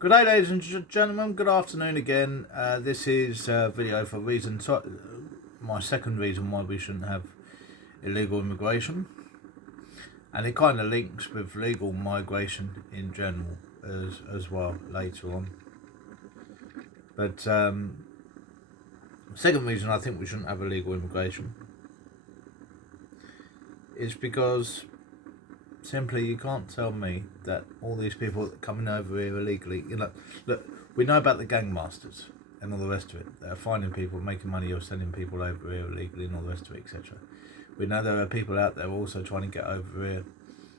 Good day, ladies and gentlemen. Good afternoon again. This is a video for my second reason why we shouldn't have illegal immigration, and it kind of links with legal migration in general as well later on. But second reason I think we shouldn't have illegal immigration is because simply you can't tell me that all these people that are coming over here illegally, look, we know about the gangmasters and all the rest of it. They're finding people, making money, or sending people over here illegally and all the rest of it, etc. We know there are people out there also trying to get over here,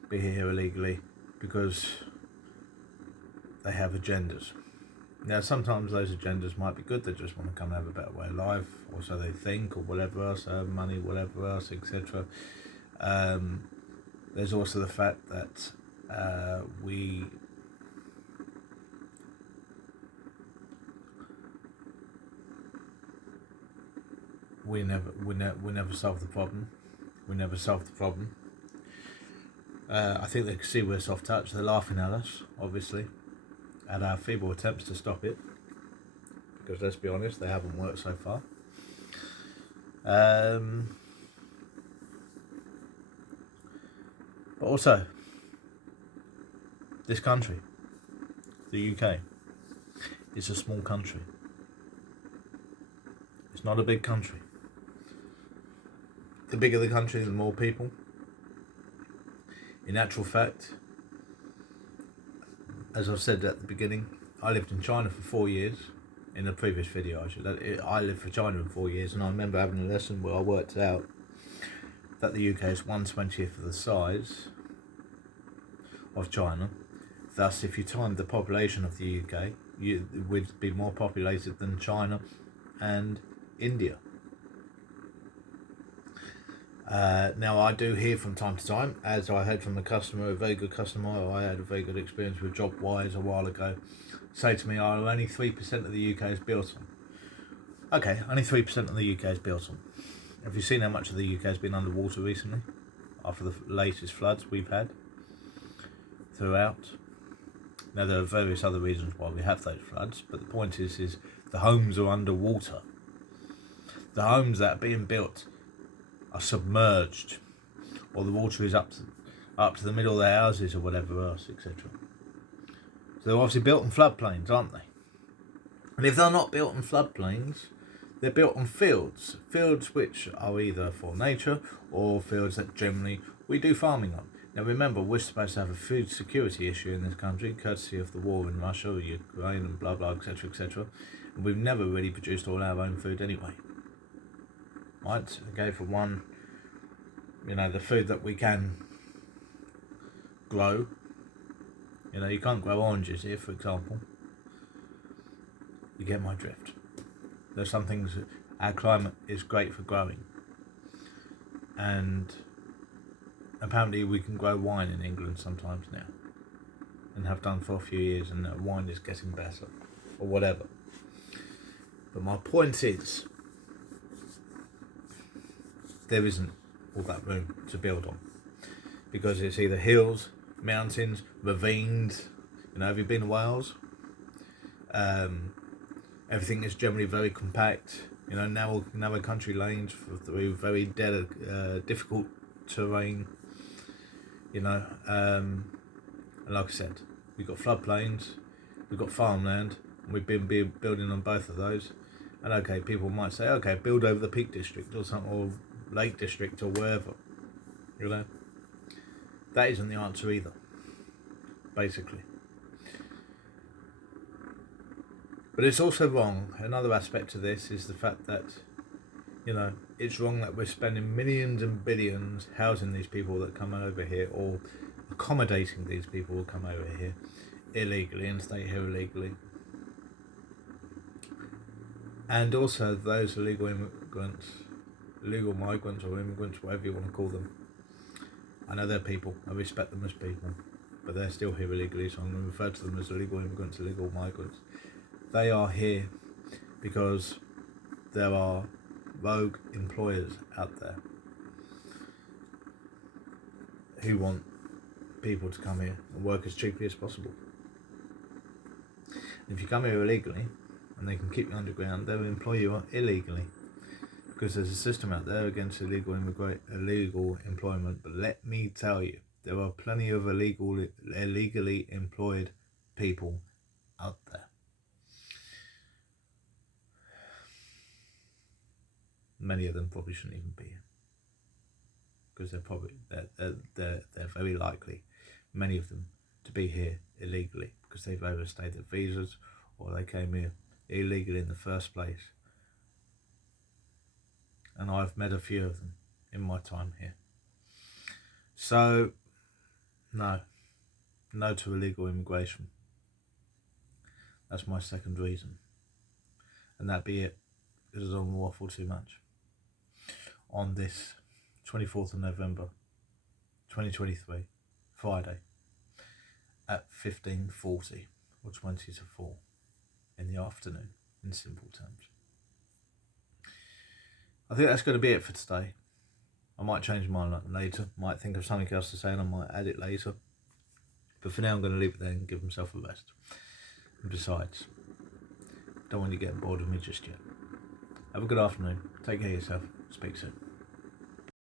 be here illegally, because they have agendas. Now, sometimes those agendas might be good. They just want to come and have a better way of life, or so they think, or whatever else, money, whatever else, etc. There's also the fact that we never solve the problem. We never solve the problem. I think they can see we're soft touch. They're laughing at us, obviously, at our feeble attempts to stop it. Because let's be honest, they haven't worked so far. But also, this country, the UK, is a small country. It's not a big country. The bigger the country, the more people. In actual fact, as I've said at the beginning, I lived in China for 4 years. In a previous video, I lived for China in 4 years, and I remember having a lesson where I worked out that the UK is 1/20th of the size of China. Thus, if you timed the population of the UK, it would be more populated than China and India. Now, I do hear from time to time, as I heard from a customer, a very good customer I had a very good experience with JobWise a while ago, say to me, oh, only 3% of the UK is built on. Okay, only 3% of the UK is built on. Have you seen how much of the UK has been underwater recently, after the latest floods we've had throughout? Now, there are various other reasons why we have those floods, but the point is the homes are underwater. The homes that are being built are submerged, or the water is up to the middle of their houses or whatever else, etc. So they're obviously built on floodplains, aren't they? And if they're not built on floodplains, they're built on fields which are either for nature or fields that generally we do farming on. Now remember, we're supposed to have a food security issue in this country, courtesy of the war in Russia or Ukraine and blah blah, etc, etc. And we've never really produced all our own food anyway. Right? Okay, for one, the food that we can grow. You can't grow oranges here, for example. You get my drift. There's some things, our climate is great for growing. And apparently we can grow wine in England sometimes now. And have done for a few years, and wine is getting better. Or whatever. But my point is, there isn't all that room to build on. Because it's either hills, mountains, ravines. Have you been to Wales? Everything is generally very compact. Narrow country lanes through very difficult terrain. And like I said, we've got floodplains, we've got farmland, and we've been building on both of those. And okay, people might say, okay, build over the Peak District or something, or Lake District or wherever. That isn't the answer either, basically. But it's also wrong. Another aspect to this is the fact that, it's wrong that we're spending millions and billions housing these people that come over here, or accommodating these people who come over here illegally and stay here illegally. And also those illegal immigrants, illegal migrants or immigrants, whatever you want to call them. I know they're people, I respect them as people, but they're still here illegally, so I'm going to refer to them as illegal immigrants, illegal migrants. They are here because there are rogue employers out there who want people to come here and work as cheaply as possible. If you come here illegally, and they can keep you underground, they'll employ you illegally. Because there's a system out there against illegal employment. But let me tell you, there are plenty of illegally employed people out there. Many of them probably shouldn't even be here, because they're very likely, many of them, to be here illegally because they've overstayed their visas or they came here illegally in the first place. And I've met a few of them in my time here. So, no to illegal immigration. That's my second reason. And that be it, because I don't waffle too much. On this 24th of November 2023, Friday, at 15:40 or 20 to 4 in the afternoon, in simple terms. I think that's going to be it for today. I might change mine later, might think of something else to say and I might add it later. But for now I'm going to leave it there and give myself a rest. And besides, don't want you getting bored of me just yet. Have a good afternoon. Take care of yourself. Speak soon.